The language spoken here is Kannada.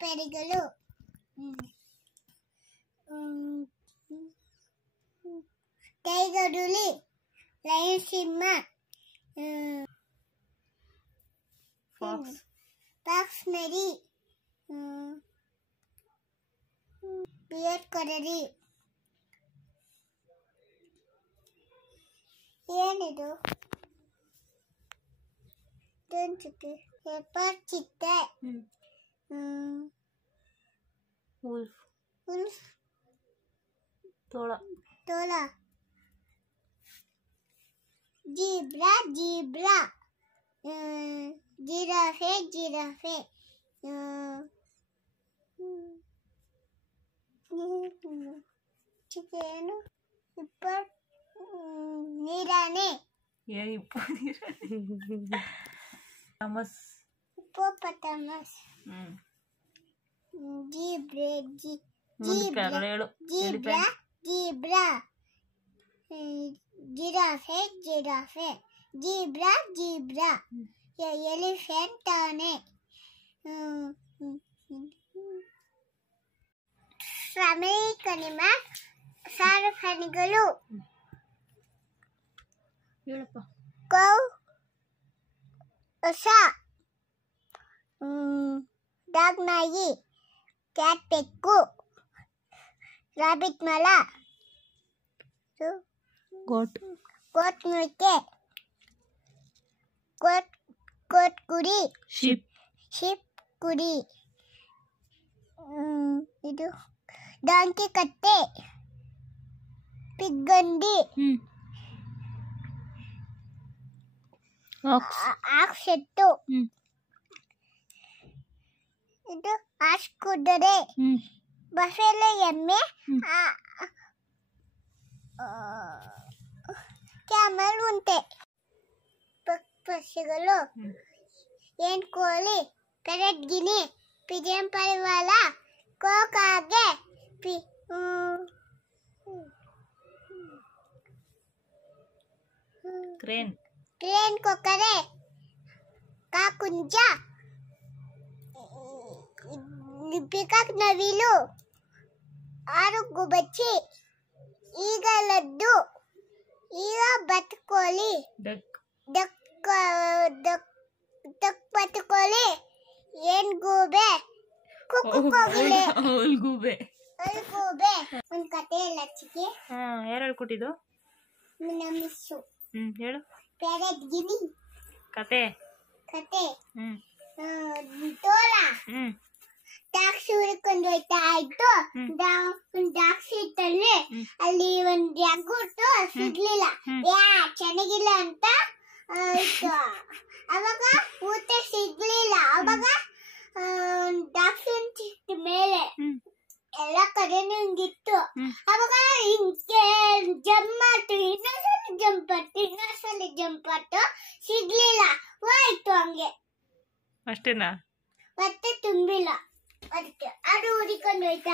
ಪೆರಿಗಳು ಟೈಗರ್ ಹುಲಿ ಲಯನ್ ಸಿಂಹ ಫಾಕ್ಸ್ ನರಿ ಬಿಯರ್ ಕೊರರಿ ಏನಿದು ಪೆಪ್ಪರ್ ಚಿಟ್ಟೆ ಉಲ್ಫ್ ತೋಳ ಜಿಬ್ರಾ ಜಿರಾಫೆ ಚಿಕೇನು ನೀರಾನೆ hippopotamus zebra giraffe zebra elephant ಆನೆ ಸಮೀಕರಣ ಸಾರಫಣಿಗಳು ಕೌ ಹೊಸ ಡಾಗ್ ನಾಯಿ ಕ್ಯಾಟ್ ಬೆಕ್ಕು ರಾಬಿಟ್ ಮೊಲ ಗೋಟ್ ಮೇಕೆ ಗೋಟ್ ಕುರಿ ಶಿಪ್ ಕುರಿ ಇದು ಡಾಂಕಿ ಕತ್ತೆ ಪಿಗ್ಗಂಡಿ ಆಕ್ಸ್ ಎತ್ತು ಇದು ಆಶ್ ಕುದುರೆ ಬಫೆಲೋ ಎಮ್ಮೆ ಕ್ಯಾಮಲ್ ಉಂಟೆ ಪಕ್ಷಿಗಳು ಏನ್ ಕೋಳಿ ಪೆರೆಟ್ ಗಿನಿ ಪಿಜನ್ ಪರಿವಾಳ ಕೋಕಾಗೆ ಕ್ರೇನ್ ಕೊಕ್ಕರೆ ಕಾಕುಂಜ ಪಿಕಾಕ್ ನವಿಲು ಆರು ಗುಬಚ್ಚಿ ಈಗ ಲಡ್ಡು ಈಗ ಬತ್ಕೋಳಿ ಡಕ್ ಬತ್ಕೋಳಿ ಏನ್ ಗೂಬೆ ಕುಕ್ಕು ಕೋಗಿಲೆ ಗೂಬೆ ಒಂದ್ ಕತೆ ಎಲ್ಲ ಚಿಕ್ಕಿ ಯಾರು ಹೇಳ್ಕೊಟ್ಟಿದ್ದು ಮಿಸ್ಸು ಹೇಳು ಪ್ಯಾರೆಟ್ ಗಿನಿ ಕತೆ ತೋಳ ಟ್ಯಾಕ್ಸಿ ಹುಡ್ಕೊಂಡು ಹೋಯ್ತಾ ಇತ್ತು ಟ್ಯಾಕ್ಸಿ ಇತ್ತಲ್ಲಿ ಅಲ್ಲಿ ಒಂದ್ ಎಗ್ಗುಟ್ಟು ಸಿಗ್ಲಿಲ್ಲ ಚೆನ್ನಾಗಿಲ್ಲ ಅಂತ ಇತ್ತು ಅವಾಗ ಊಟ ಸಿಗ್ಲಿಲ್ಲ ಅವಾಗ ಟ್ಯಾಕ್ಸಿ ಮೇಲೆ ಎಲ್ಲ ಕಡೆನೂ ಹಿಂಗಿತ್ತು ಅವಾಗ ಹಿಂಗೆ ಜಂಪ್ ಮಾಡ್ತು ಇನ್ನೊಂದ್ಸಲಿ ಜಂಪ್ ಮಾಡ್ತು ಸಿಗ್ಲಿಲ್ಲ ಹೋಯ್ತು ಹಂಗೆ ಅಷ್ಟೇನಾ ಮತ್ತೆ ತುಂಬಿಲ್ಲ ಅದಕ್ಕೆ ಅದು ಹುಡಿಕೊಂಡು ಹೋಯ್ತಾ